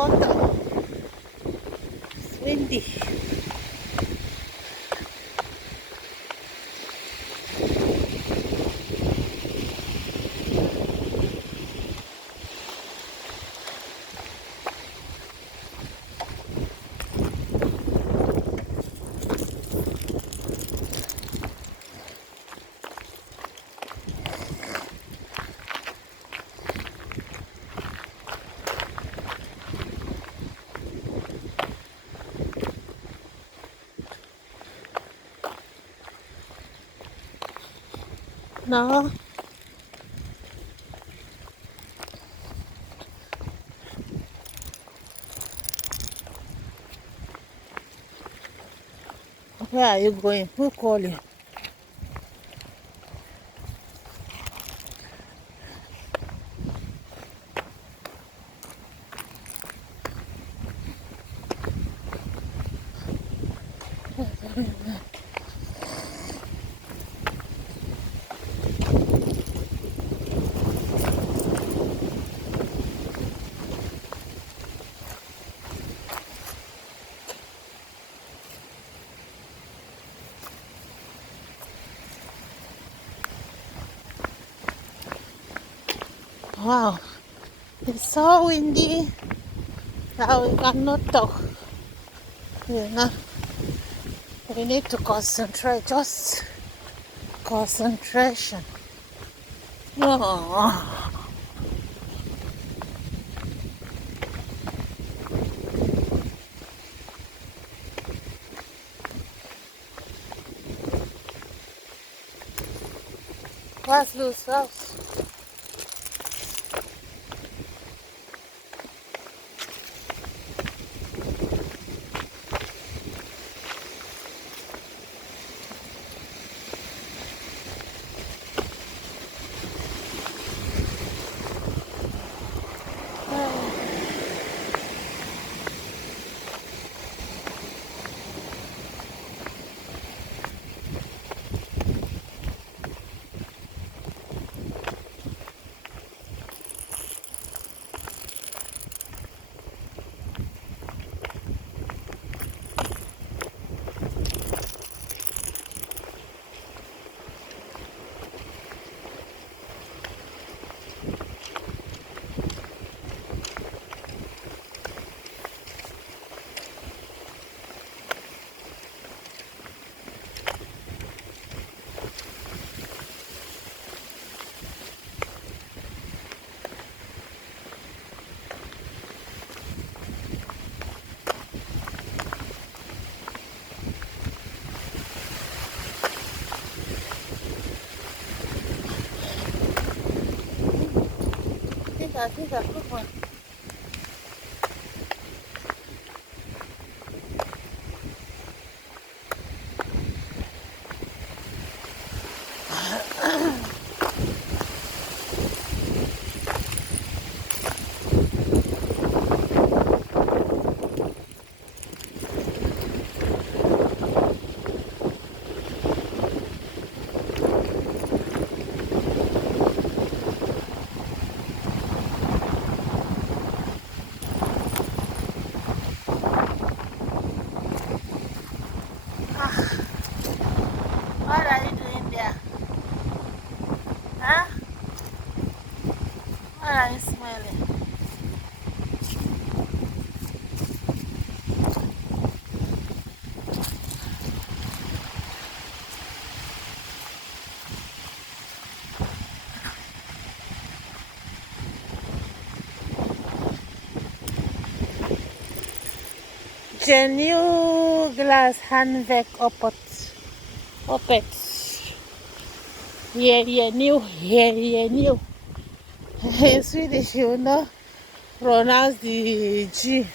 hot. It's windy. No. Where are you going? Who called you? Wow, it's so windy that we cannot talk. You know, we need to concentrate, just concentration. Oh, what's loose house? I think I cook one. What are you doing there? Huh? What are you smelling? Genuine glass handwerk opet. Yeah, new. In Swedish, you know, pronounce the G.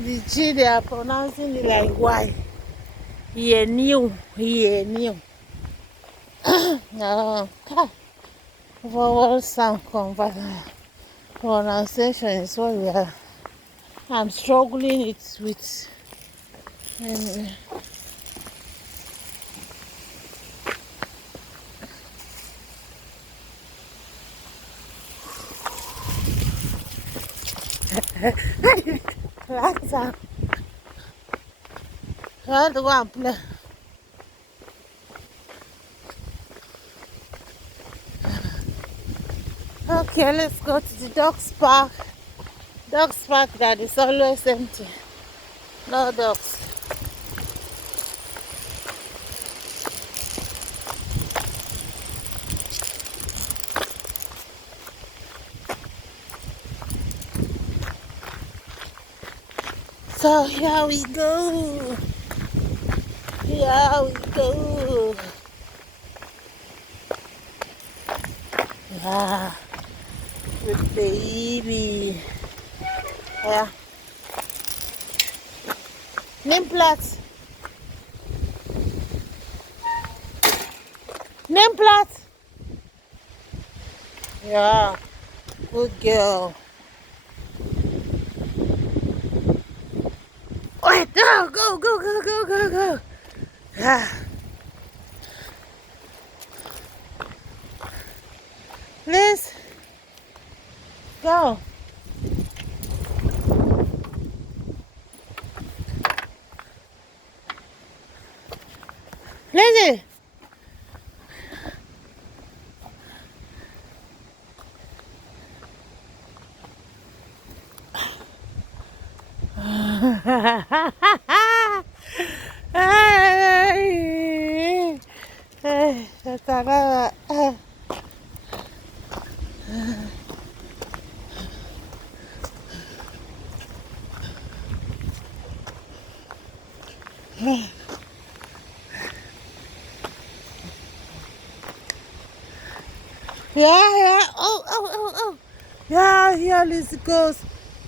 The G, they are pronouncing it like Y. Yeah, new. No, vowel sound pronunciation is what we are. I'm struggling it with. And, Relax out. I want to go and play. Okay, let's go to the dog's park. Dog's park that is always empty. No dogs. So here we go. Here we go. Yeah, with baby. Yeah. Name plats. Name plats. Yeah. Good girl. Wait, go, go, go, go, go, go, go. Yeah. Liz, go. Lizzie. That's another. Yeah, yeah. Oh, oh, oh, oh. Yeah, here Lizzie goes.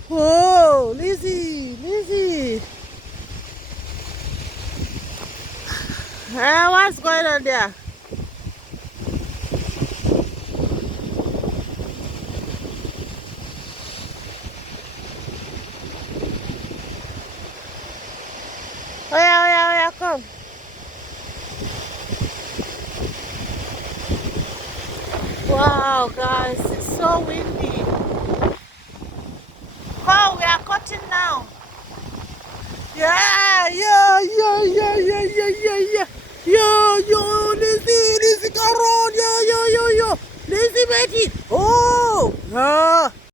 Whoa, Lizzie, Lizzie. What's going on there? Oh yeah, oh yeah, oh yeah, come. Wow, guys, it's so windy. Oh, we are cutting now. Yeah, yeah, yeah, yeah, yeah, yeah, yeah, yeah. Yo, Lizzie, Lizzie, come on, yo, yo, yo, yo. Lizzie, made it. Oh, yeah.